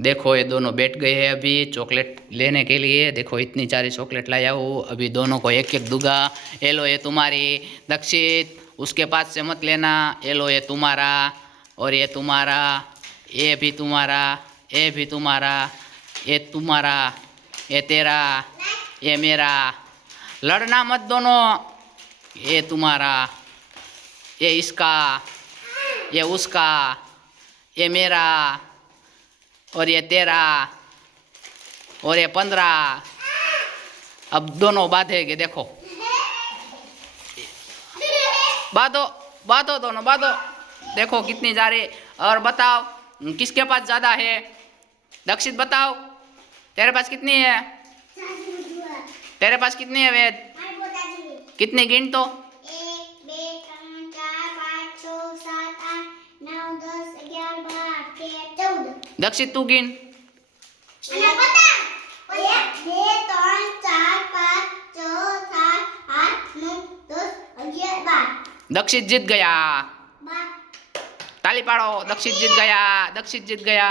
देखो ये दोनों बैठ गए हैं अभी चॉकलेट लेने के लिए। देखो इतनी सारी चॉकलेट लाया हूँ, अभी दोनों को एक एक दूंगा। ये लो ये तुम्हारी दक्षित, उसके पास से मत लेना। ये लो ये तुम्हारा, और ये तुम्हारा, ये भी तुम्हारा, ये भी तुम्हारा, ये तुम्हारा, ये तेरा, ये मेरा। लड़ना मत दोनों। ये तुम्हारा, ये इसका, ये उसका, ये मेरा, और ये तेरा, और ये 15। अब दोनों बांधेंगे। देखो बांधो, बांधो दोनों बांधो। देखो कितनी जा रही। और बताओ किसके पास ज्यादा है? दक्षित बताओ तेरे पास कितनी है? तेरे पास कितनी है वेद? कितनी गिन तो। 1 2 3 4 5 6 7 8 9 10 11 12 13 14। दक्षित तू गिन। 1 2 3 4 5 6 7 8 9 10 11 12। दक्षित जीत गया। ताली पाड़ो, दक्षित जीत गया, दक्षित जीत गया।